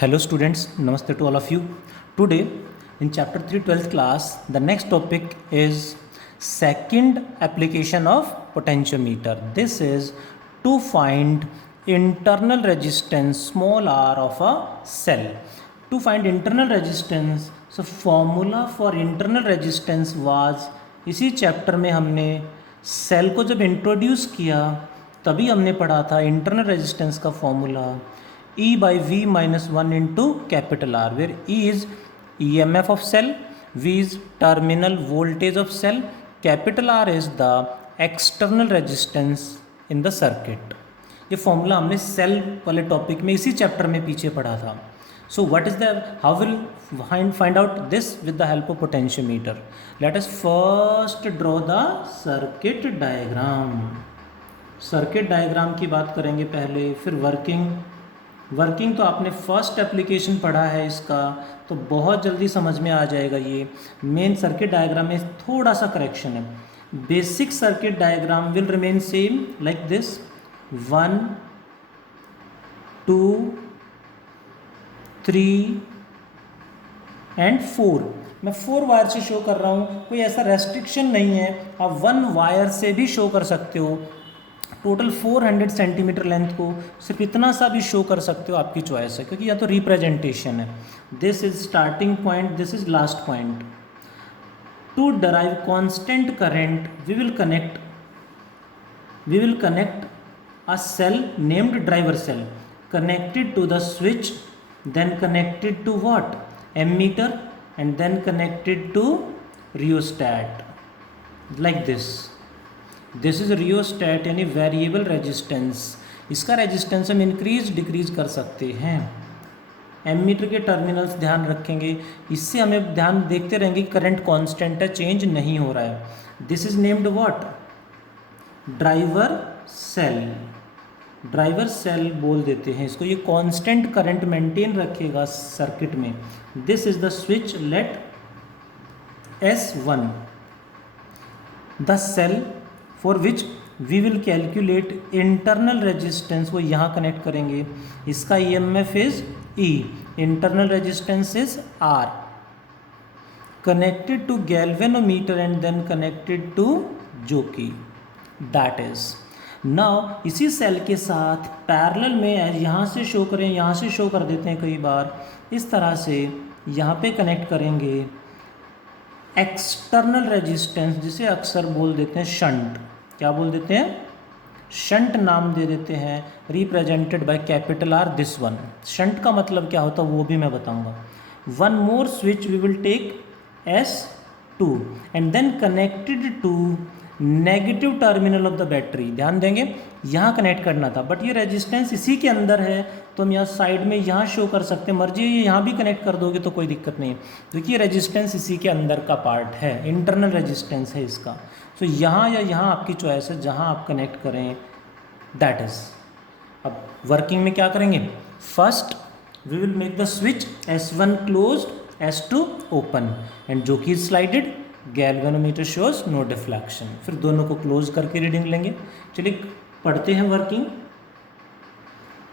Hello students, namaste to all of you. Today in chapter 3 12th class, the next topic is second application of potentiometer. This is to find internal resistance small r of a cell. To find internal resistance, so formula for internal resistance was इसी chapter में हमने cell को जब introduce किया तभी हमने पढ़ा था इंटरनल रेजिस्टेंस का formula E by V minus 1 into capital R, where E is EMF of cell, V is terminal voltage of cell, capital R is the external resistance in the circuit. ये formula हमने cell वाले topic में इसी chapter में पीछे पढ़ा था. So what is the, how will find out this with the help of potentiometer? Let us first draw the circuit diagram. Circuit diagram की बात करेंगे पहले, फिर वर्किंग तो आपने फर्स्ट एप्लीकेशन पढ़ा है इसका, तो बहुत जल्दी समझ में आ जाएगा. ये मेन सर्किट डायग्राम में थोड़ा सा करेक्शन है. Basic circuit diagram will remain same like this 1 2 3 and 4. मैं 4 वायर से शो कर रहा हूँ, कोई ऐसा रेस्ट्रिक्शन नहीं है, आप 1 वायर से भी शो कर सकते हो. टोटल 400 सेंटीमीटर लेंथ को सिर्फ इतना सा भी शो कर सकते हो, आपकी चॉइस है, क्योंकि यह तो रिप्रेजेंटेशन है. This is starting point, this is last point. To drive constant current we will connect a cell named driver cell connected to the switch, then connected to what, ammeter, and then connected to rheostat like this. This is rheostat यानी variable resistance. इसका resistance हम increase decrease कर सकते हैं. Ammeter के terminals ध्यान रखेंगे, इससे हमें ध्यान देखते रहेंगे कि करंट कांस्टेंट है, चेंज नहीं हो रहा है. This is named what, driver cell. Driver cell बोल देते हैं इसको, ये कांस्टेंट करंट मेंटेन रखेगा सर्किट में. This is the switch, let S1 the cell for which we will calculate internal resistance, वो यहाँ कनेक्ट करेंगे. इसका EMF is E, internal resistance is R, connected to galvanometer and then connected to jockey. That is now इसी cell के साथ parallel में यहाँ से शो करें, यहाँ से शो कर देते हैं कई बार, इस तरह से यहाँ पे कनेक्ट करेंगे एक्सटर्नल रेजिस्टेंस, जिसे अक्सर बोल देते हैं शंट. क्या बोल देते हैं? शंट नाम दे देते हैं, represented by capital R. This one. Shunt का मतलब क्या होता है वो भी मैं बताऊंगा. One more switch we will take S2 and then connected to negative terminal of the battery. ध्यान देंगे, यहाँ कनेक्ट करना था, बट ये रेजिस्टेंस इसी के अंदर है, तो हम यहाँ साइड में यहाँ शो कर सकते हैं. मर्जी ये यहाँ भी कनेक्ट कर दोगे तो कोई दिक्कत नहीं है, क्योंकि ये रेजिस्टेंस इसी के अंदर का पार्ट है, इंटरनल रेजिस्टेंस है इसका. तो यहाँ या यहाँ आपकी चॉइस है, जहाँ आप कनेक्ट करें, दैट इज. अब वर्किंग में क्या करेंगे? First we will make the switch S1 closed, S2 open, and jockey slided, galvanometer shows no deflection. फिर दोनों को क्लोज करके रीडिंग लेंगे. चलिए पढ़ते हैं वर्किंग.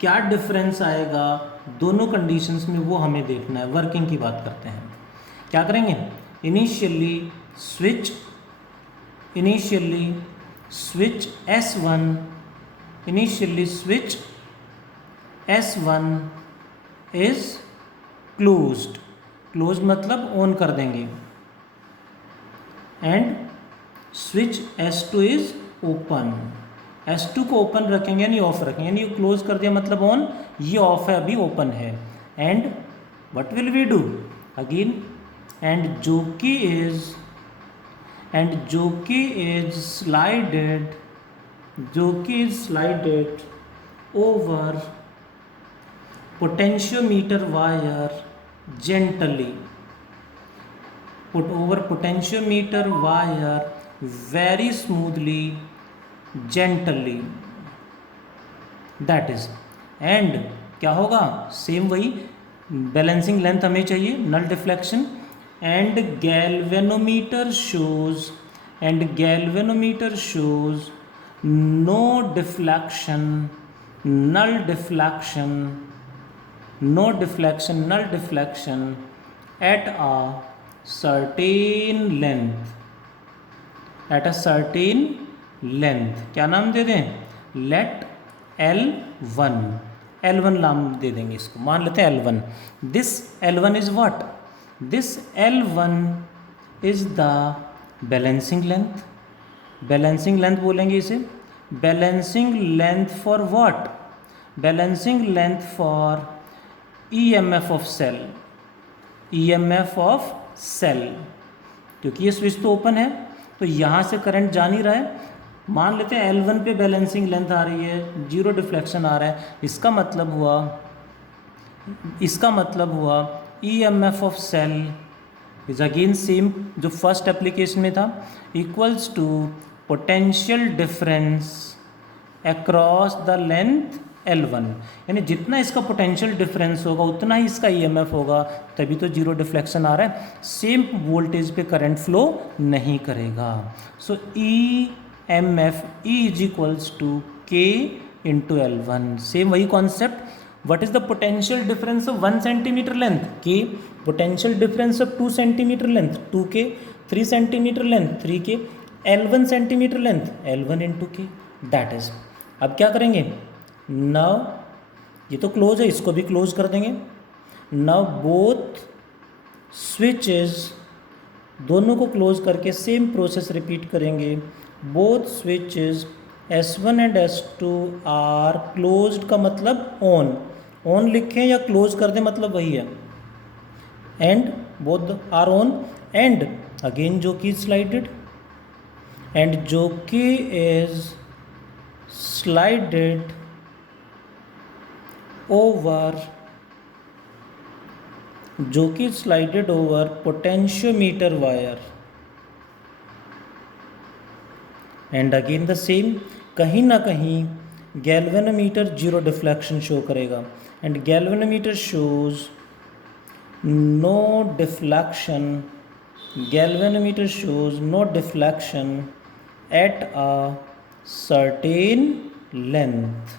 क्या डिफरेंस आएगा दोनों कंडीशंस में वो हमें देखना है. वर्किंग की बात करते हैं. क्या करेंगे? Initially switch S1 is closed मतलब ऑन कर देंगे, and switch S2 is open. S2 को ओपन रखेंगे यानी ऑफ रखेंगे, यानी क्लोज कर दिया मतलब ऑन, ये ऑफ है अभी ओपन है. And what will we do again, and jockey is slided over potentiometer wire gently, put over potentiometer wire very smoothly, gently. That is, and क्या होगा? सेम वही बैलेंसिंग लेंथ हमें चाहिए, null deflection, and galvanometer shows no deflection, null deflection no deflection, null deflection at a certain length, at a certain length. क्या नाम दे दें? let L1, L1 नाम दे देंगे इसको, मान लेते हैं L1. this L1 is what? this L1 is the balancing length. balancing length बोलेंगे इसे. balancing length for what? balancing length for EMF of cell, EMF of cell. क्योंकि ये स्विच तो ओपन है तो यहाँ से करंट जा नहीं रहा है. मान लेते हैं L1 पे बैलेंसिंग लेंथ आ रही है, जीरो डिफ्लेक्शन आ रहा है. इसका मतलब हुआ EMF of cell is again same जो फर्स्ट एप्लीकेशन में था, equals to potential difference across the length L1. यानी जितना इसका पोटेंशियल डिफरेंस होगा उतना ही इसका EMF होगा, तभी तो जीरो डिफ्लेक्शन आ रहा है. सेम वोल्टेज पे करंट फ्लो नहीं करेगा. So EMF E is equals to K into L1. Same वही concept. What is the potential difference of 1 centimetre length? K. Potential difference of 2 centimetre length 2K. 3 centimetre length 3K. L1 centimetre length L1 into K. That is. अब क्या करेंगे? Now ये तो close है, इसको भी close कर देंगे. नाउ बोथ स्विचेस, दोनों को क्लोज करके सेम प्रोसेस रिपीट करेंगे. Both switches S1 and S2 are closed का मतलब ऑन. ऑन लिखें या क्लोज कर दें मतलब वही है. And both are on and again jockey slided and जो की is slided over, jockey slided over potentiometer wire. And again the same. कहीं ना कहीं गैल्वेनोमीटर जीरो डिफ्लेक्शन शो करेगा and galvanometer shows no deflection. Galvanometer shows no deflection at a certain length,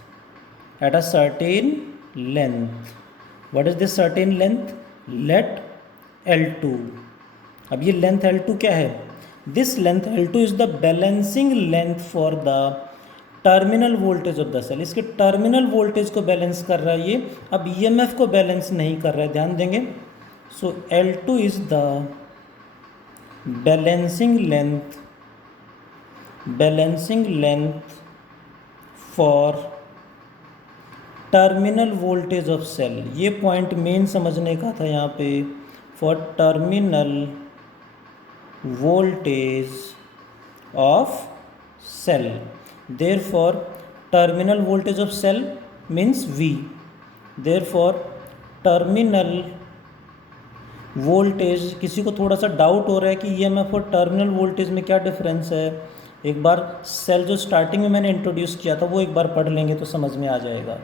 at a certain length. What is this certain length? Let L2. अब ये length L2 क्या है? This length L2 is the balancing length for the terminal voltage of the cell. इसके terminal voltage को balance कर रहा है ये. अब EMF को बैलेंस नहीं कर रहा है, ध्यान देंगे. So L2 is the balancing length for terminal voltage of cell. ये पॉइंट मेन समझने का था यहाँ पे. For terminal voltage of cell. Therefore terminal voltage of cell means V. Therefore terminal voltage, किसी को थोड़ा सा डाउट हो रहा है कि EMF और टर्मिनल वोल्टेज में क्या डिफरेंस है, एक बार सेल जो स्टार्टिंग में मैंने इंट्रोड्यूस किया था वो एक बार पढ़ लेंगे तो समझ में आ जाएगा.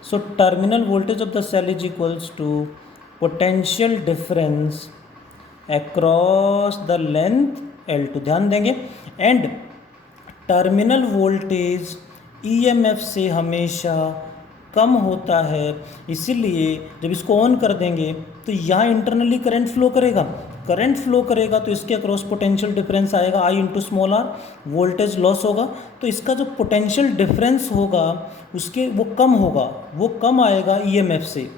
So terminal voltage of the cell is equals to potential difference across the length L2. ध्यान देंगे. एंड टर्मिनल वोल्टेज EMF से हमेशा कम होता है, इसीलिए जब इसको ऑन कर देंगे तो यहाँ इंटरनली करंट फ्लो करेगा. करंट फ्लो करेगा तो इसके अक्रॉस पोटेंशियल डिफरेंस आएगा I into small r. Voltage loss होगा तो इसका जो पोटेंशियल डिफरेंस होगा उसके वो कम होगा, वो कम आएगा EMF से,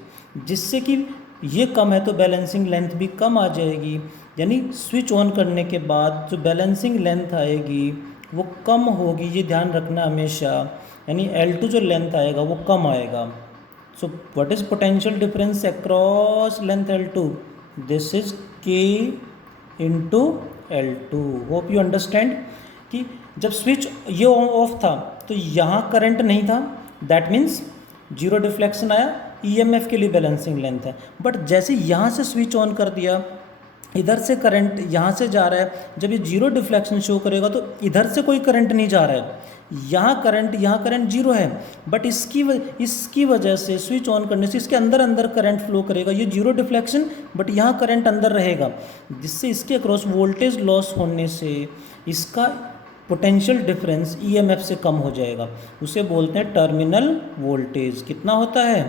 जिससे कि ये कम है तो बैलेंसिंग लेंथ भी कम आ जाएगी. यानी स्विच ऑन करने के बाद जो बैलेंसिंग लेंथ आएगी वो कम होगी, ये ध्यान रखना हमेशा. यानी L2 जो लेंथ आएगा वो कम आएगा. So what is potential difference across length L2? This is K into L2. Hope you understand कि जब स्विच ये ऑफ था तो यहाँ करंट नहीं था, दैट मीन्स जीरो डिफ्लेक्शन आया, EMF के लिए बैलेंसिंग लेंथ है. बट जैसे यहाँ से स्विच ऑन कर दिया, इधर से करंट यहाँ से जा रहा है, जब ये जीरो डिफ्लेक्शन शो करेगा तो इधर से कोई करंट नहीं जा रहा है, यहाँ करंट जीरो है. बट इसकी वजह से स्विच ऑन करने से इसके अंदर करंट फ्लो करेगा, ये जीरो डिफ्लेक्शन बट यहाँ करंट अंदर रहेगा, जिससे इसके अक्रॉस वोल्टेज लॉस होने से इसका पोटेंशियल डिफरेंस EMF से कम हो जाएगा. उसे बोलते हैं टर्मिनल वोल्टेज. कितना होता है?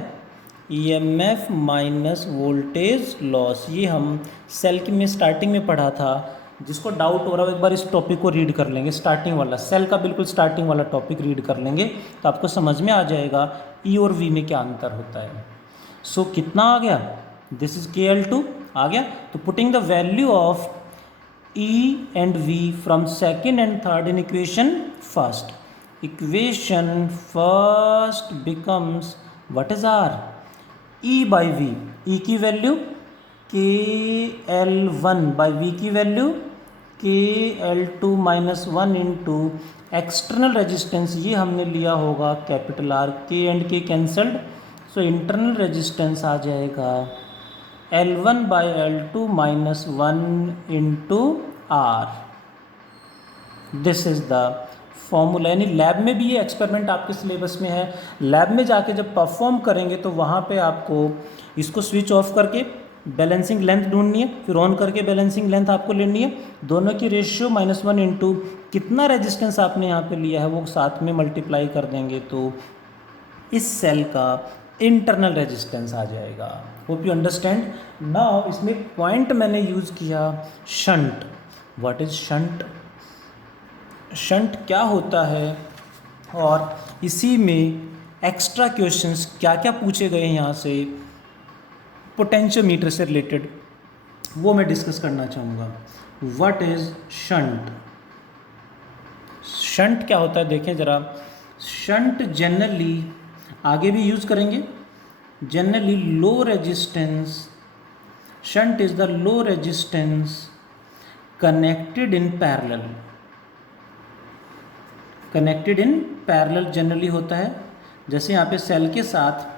EMF minus voltage loss. ये हम सेल की में स्टार्टिंग में पढ़ा था। जिसको डाउट हो रहा है एक बार इस टॉपिक को रीड कर लेंगे, स्टार्टिंग वाला सेल का बिल्कुल स्टार्टिंग वाला टॉपिक रीड कर लेंगे तो आपको समझ में आ जाएगा ई और वी में क्या अंतर होता है। सो कितना आ गया, दिस इज KL2 आ गया। तो putting the value of E and V from second and third in equation first. Equation first becomes what is R? E by V. E की वैल्यू KL1 by V की value KL2 minus 1 into external resistance, ये हमने लिया होगा capital R, K and K cancelled, so internal resistance आ जाएगा L1 by L2 minus 1 into R। This is the formula. यानी lab में भी ये एक्सपेरिमेंट आपके सिलेबस में है। लैब में जाके जब परफॉर्म करेंगे तो वहाँ पे आपको इसको स्विच ऑफ करके बैलेंसिंग लेंथ ढूंढनी है, फिर ऑन करके बैलेंसिंग लेंथ आपको लेनी है, दोनों की रेशियो -1 इंटू कितना रेजिस्टेंस आपने यहाँ पे लिया है वो साथ में मल्टीप्लाई कर देंगे तो इस सेल का इंटरनल रेजिस्टेंस आ जाएगा। Hope you understand. नाउ इसमें पॉइंट मैंने यूज़ किया shunt. What is shunt? Shunt क्या होता है और इसी में एक्स्ट्रा क्वेश्चंस क्या क्या पूछे गए हैं यहाँ से पोटेंशियोमीटर से रिलेटेड, वो मैं डिस्कस करना चाहूँगा। What is shunt? शंट क्या होता है देखें ज़रा। शंट जनरली आगे भी यूज़ करेंगे, generally low resistance, shunt is the low resistance connected in parallel. Connected in parallel generally होता है, जैसे यहाँ पे सेल के साथ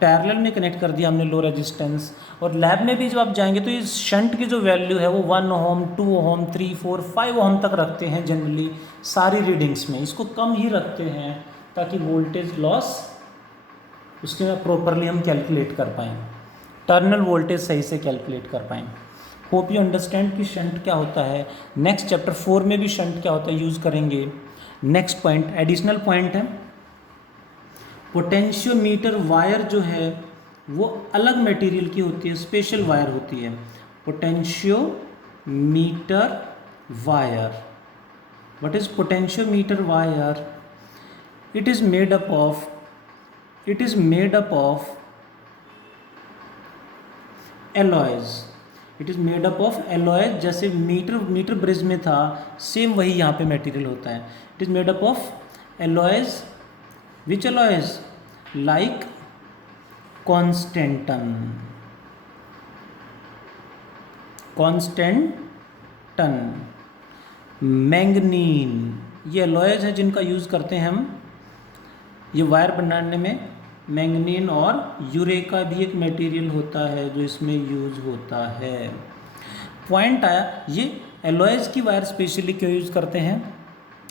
पैरेलल में कनेक्ट कर दिया हमने लो रेजिस्टेंस। और लैब में भी जब आप जाएंगे तो इस शंट की जो वैल्यू है वो 1 ओम 2 ओम 3 4 5 ओम तक रखते हैं जनरली सारी रीडिंग्स में। इसको कम ही रखते हैं ताकि वोल्टेज लॉस उसके प्रॉपरली हम कैलकुलेट कर पाएँ, टर्मिनल वोल्टेज सही से कैलकुलेट कर पाएँ। होप यू अंडरस्टैंड कि शंट क्या होता है। नेक्स्ट चैप्टर 4 में भी शंट क्या होता है यूज़ करेंगे। नेक्स्ट पॉइंट एडिशनल पॉइंट है, पोटेंशियोमीटर वायर जो है वो अलग मटेरियल की होती है, स्पेशल वायर होती है। Potentiometer wire, what is potentiometer wire? It is made up of alloys. It is made up of alloys. जैसे मीटर ब्रिज में था सेम वही यहाँ पे मटेरियल होता है। It is made up of alloys. Which alloys? Like constantan, manganin, ये alloys है जिनका यूज़ करते हैं हम ये वायर बनाने में। मैंगनीन और यूरेका भी एक मटेरियल होता है जो इसमें यूज़ होता है। पॉइंट आया, ये एलॉयज की वायर स्पेशली क्यों यूज़ करते हैं?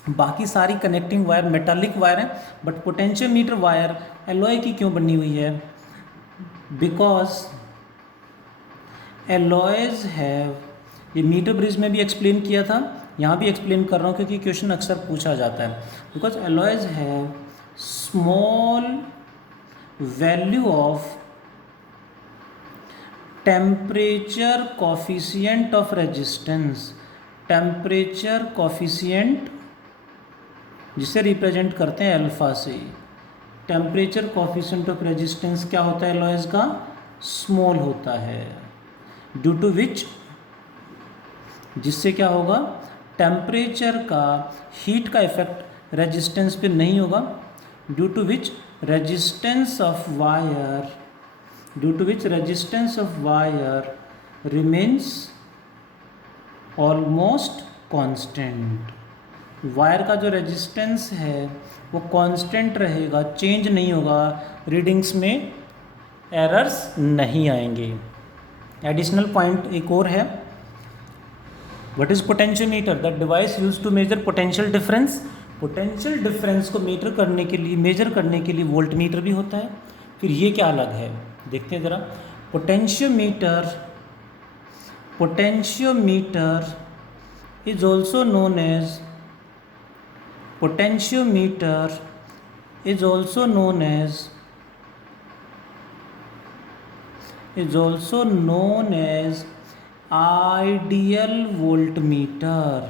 बाकी सारी कनेक्टिंग वायर मेटालिक वायर हैं, बट पोटेंशियोमीटर वायर एलॉय की क्यों बनी हुई है? बिकॉज एलॉयज हैव, ये मीटर ब्रिज में भी एक्सप्लेन किया था, यहाँ भी एक्सप्लेन कर रहा हूँ क्योंकि क्वेश्चन अक्सर पूछा जाता है। Because alloys have small value of temperature coefficient of resistance. Temperature coefficient जिसे रिप्रेजेंट करते हैं अल्फा से। टेम्परेचर कोफिशिएंट ऑफ रेजिस्टेंस क्या होता है एलॉयज का? स्मॉल होता है। ड्यू टू विच, जिससे क्या होगा, टेम्परेचर का हीट का इफेक्ट रेजिस्टेंस पे नहीं होगा। Due to which resistance of wire remains almost constant. Wire का जो रेजिस्टेंस है वो कांस्टेंट रहेगा, चेंज नहीं होगा, रीडिंग्स में एरर्स नहीं आएंगे। एडिशनल पॉइंट एक और है, what is potentiometer? The device use to measure potential difference. Potential difference को मेजर करने के लिए वोल्ट मीटर भी होता है। फिर ये क्या अलग है देखते हैं ज़रा। Potentiometer is also known as is also known as ideal voltmeter,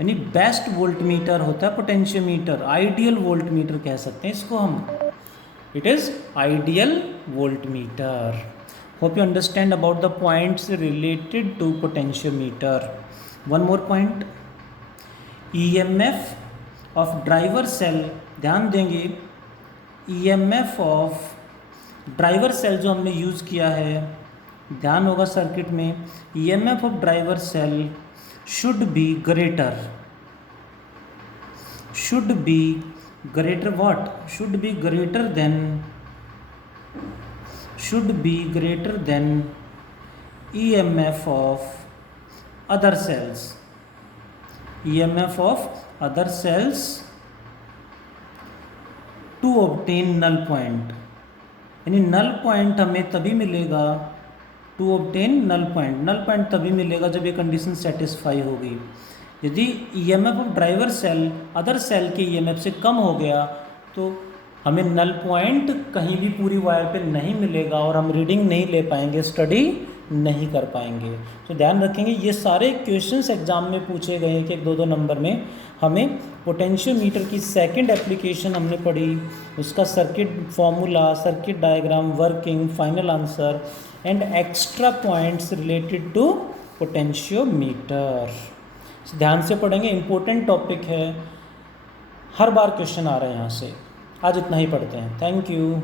यानी बेस्ट वोल्टमीटर होता है पोटेंशियोमीटर, आइडियल वोल्टमीटर कह सकते हैं इसको हम, it is ideal voltmeter. Hope you understand about the points related to potentiometer. One more point, EMF of driver cell, ध्यान देंगे ईएमएफ ऑफ ड्राइवर सेल जो हमने यूज़ किया है, ध्यान होगा सर्किट में, EMF of driver cell should be greater, should be greater what, should be greater than, should be greater than EMF of other cells, EMF of other cells to obtain null point, यानी null point हमें तभी मिलेगा, to obtain null point, null point तभी मिलेगा जब ये condition satisfy होगी. यदि EMF of driver cell other cell के ईएमएफ से कम हो गया तो हमें नल पॉइंट कहीं भी पूरी वायर पे नहीं मिलेगा और हम रीडिंग नहीं ले पाएंगे, स्टडी नहीं कर पाएंगे. तो ध्यान रखेंगे ये सारे क्वेश्चंस एग्जाम में पूछे गए हैं कि 1-2 नंबर में. हमें पोटेंशियोमीटर की सेकंड एप्लीकेशन हमने पढ़ी, उसका circuit formula, circuit diagram, working, final answer and extra points related to potentiometer. ध्यान से पढ़ेंगे, इंपॉर्टेंट टॉपिक है, हर बार क्वेश्चन आ रहे हैं यहाँ से. आज इतना ही पढ़ते हैं. Thank you.